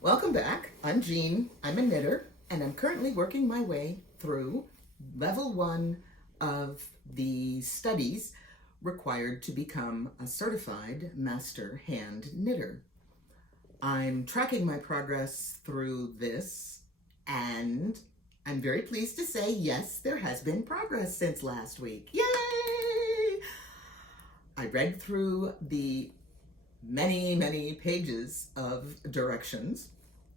Welcome back. I'm Jean. I'm a knitter, and I'm currently working my way through level 1 of the studies required to become a certified master hand knitter. I'm tracking my progress through this, and I'm very pleased to say, yes, there has been progress since last week. Yay! I read through the many pages of directions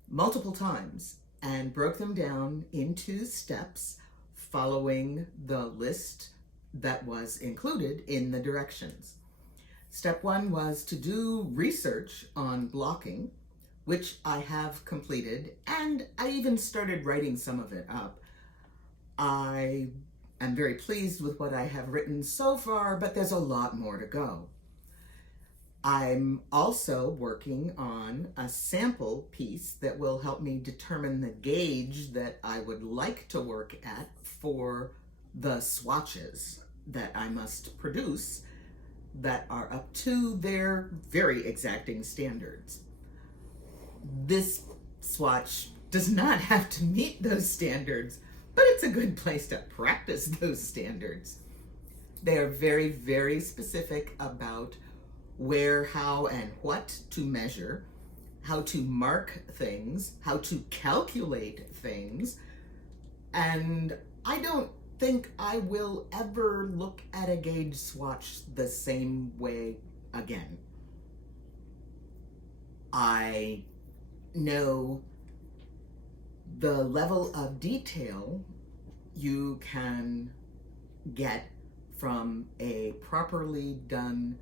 multiple times and broke them down into steps following the list that was included in the directions. Step 1 was to do research on blocking, which I have completed, and I even started writing some of it up. I am very pleased with what I have written so far, but there's a lot more to go. I'm also working on a sample piece that will help me determine the gauge that I would like to work at for the swatches that I must produce that are up to their very exacting standards. This swatch does not have to meet those standards, but it's a good place to practice those standards. They are very specific about where, how, and what to measure, how to mark things, how to calculate things, and I don't think I will ever look at a gauge swatch the same way again. I know the level of detail you can get from a properly done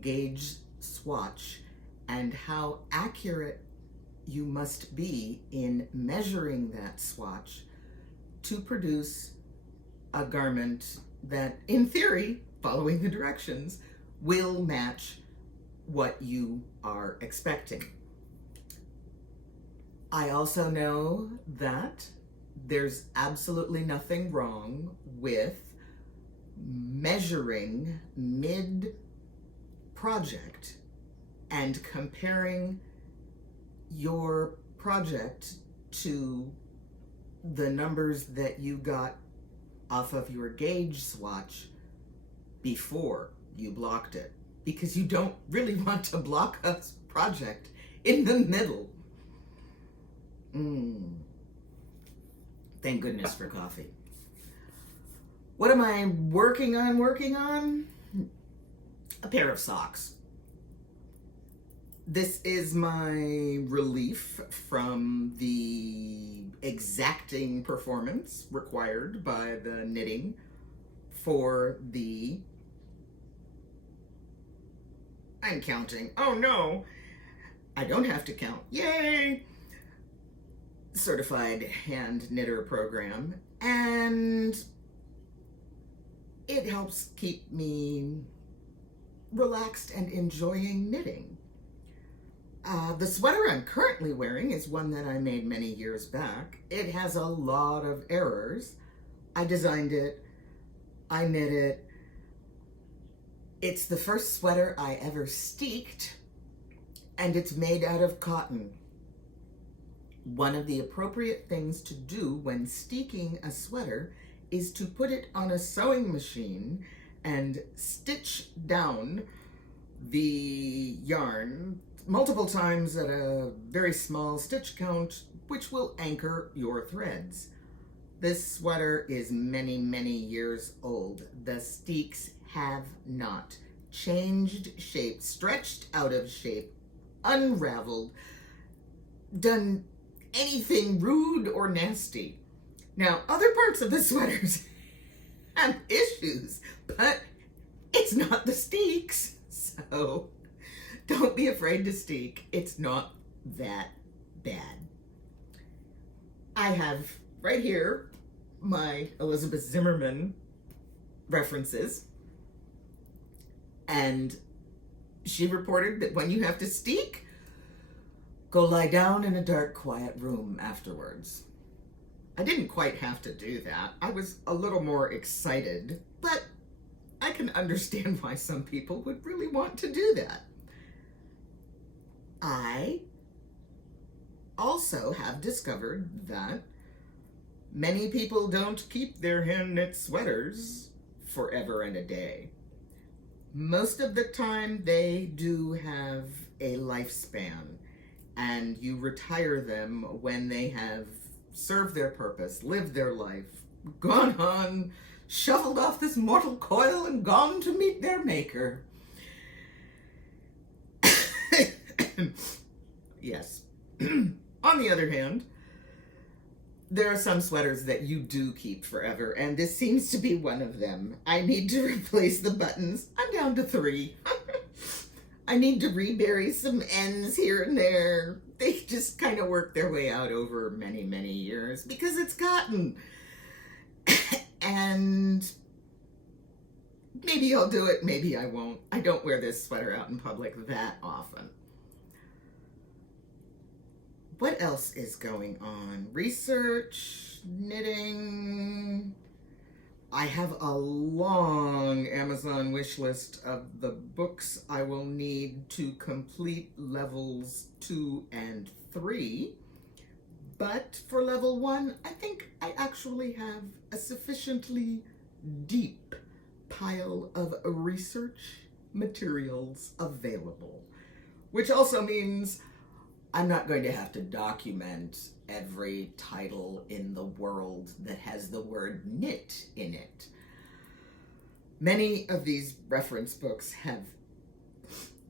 gauge swatch and how accurate you must be in measuring that swatch to produce a garment that, in theory, following the directions, will match what you are expecting. I also know that there's absolutely nothing wrong with measuring mid-project and comparing your project to the numbers that you got off of your gauge swatch before you blocked it, because you don't really want to block a project in the middle. Thank goodness for coffee. What am I working on? A pair of socks. This is my relief from the exacting performance required by the knitting for the, I'm counting, oh no, I don't have to count, yay, certified hand knitter program, and it helps keep me relaxed and enjoying knitting. The sweater I'm currently wearing is one that I made many years back. It has a lot of errors. I designed it, I knit it. It's the first sweater I ever steeked, and it's made out of cotton. One of the appropriate things to do when steeking a sweater is to put it on a sewing machine and stitch down the yarn multiple times at a very small stitch count, which will anchor your threads. This sweater is many years old. The steeks have not changed shape, stretched out of shape, unraveled, done anything rude or nasty. Now, other parts of the sweaters have issues, but it's not the steeks, so don't be afraid to steek. It's not that bad. I have right here my Elizabeth Zimmerman references, and she reported that when you have to steek, go lie down in a dark, quiet room afterwards. I didn't quite have to do that. I was a little more excited, but I can understand why some people would really want to do that. I also have discovered that many people don't keep their hand-knit sweaters forever and a day. Most of the time they do have a lifespan, and you retire them when they have served their purpose, lived their life, gone on, shuffled off this mortal coil, and gone to meet their maker. Yes. On the other hand, there are some sweaters that you do keep forever, and this seems to be one of them. I need to replace the buttons. I'm down to 3. I need to rebury some ends here and there. They just kind of work their way out over many, many years because it's cotton. And maybe I'll do it, maybe I won't. I don't wear this sweater out in public that often. What else is going on? Research, knitting. I have a long Amazon wish list of the books I will need to complete levels 2 and 3. But for level 1, I think I actually have a sufficiently deep pile of research materials available, which also means I'm not going to have to document every title in the world that has the word knit in it. Many of these reference books have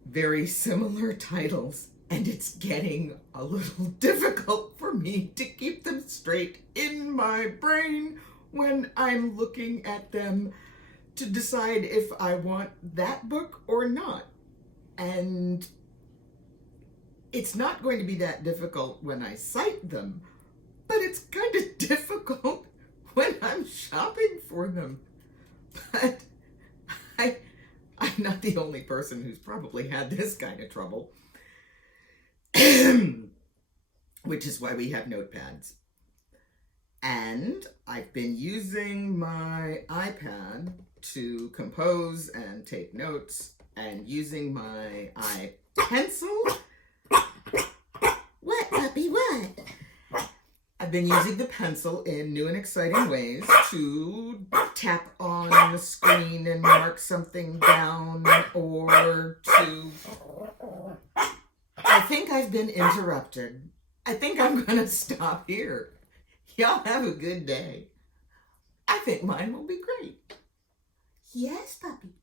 very similar titles, and it's getting a little difficult for me to keep them straight in my brain when I'm looking at them to decide if I want that book or not. And it's not going to be that difficult when I cite them, but it's kind of difficult when I'm shopping for them. But I'm not the only person who's probably had this kind of trouble, which is why we have notepads. And I've been using my iPad to compose and take notes, and using my iPencil. What, puppy, what? I've been using the pencil in new and exciting ways to tap on the screen and mark something down, or to... I think I've been interrupted. I think I'm gonna stop here. Y'all have a good day. I think mine will be great. Yes, puppy.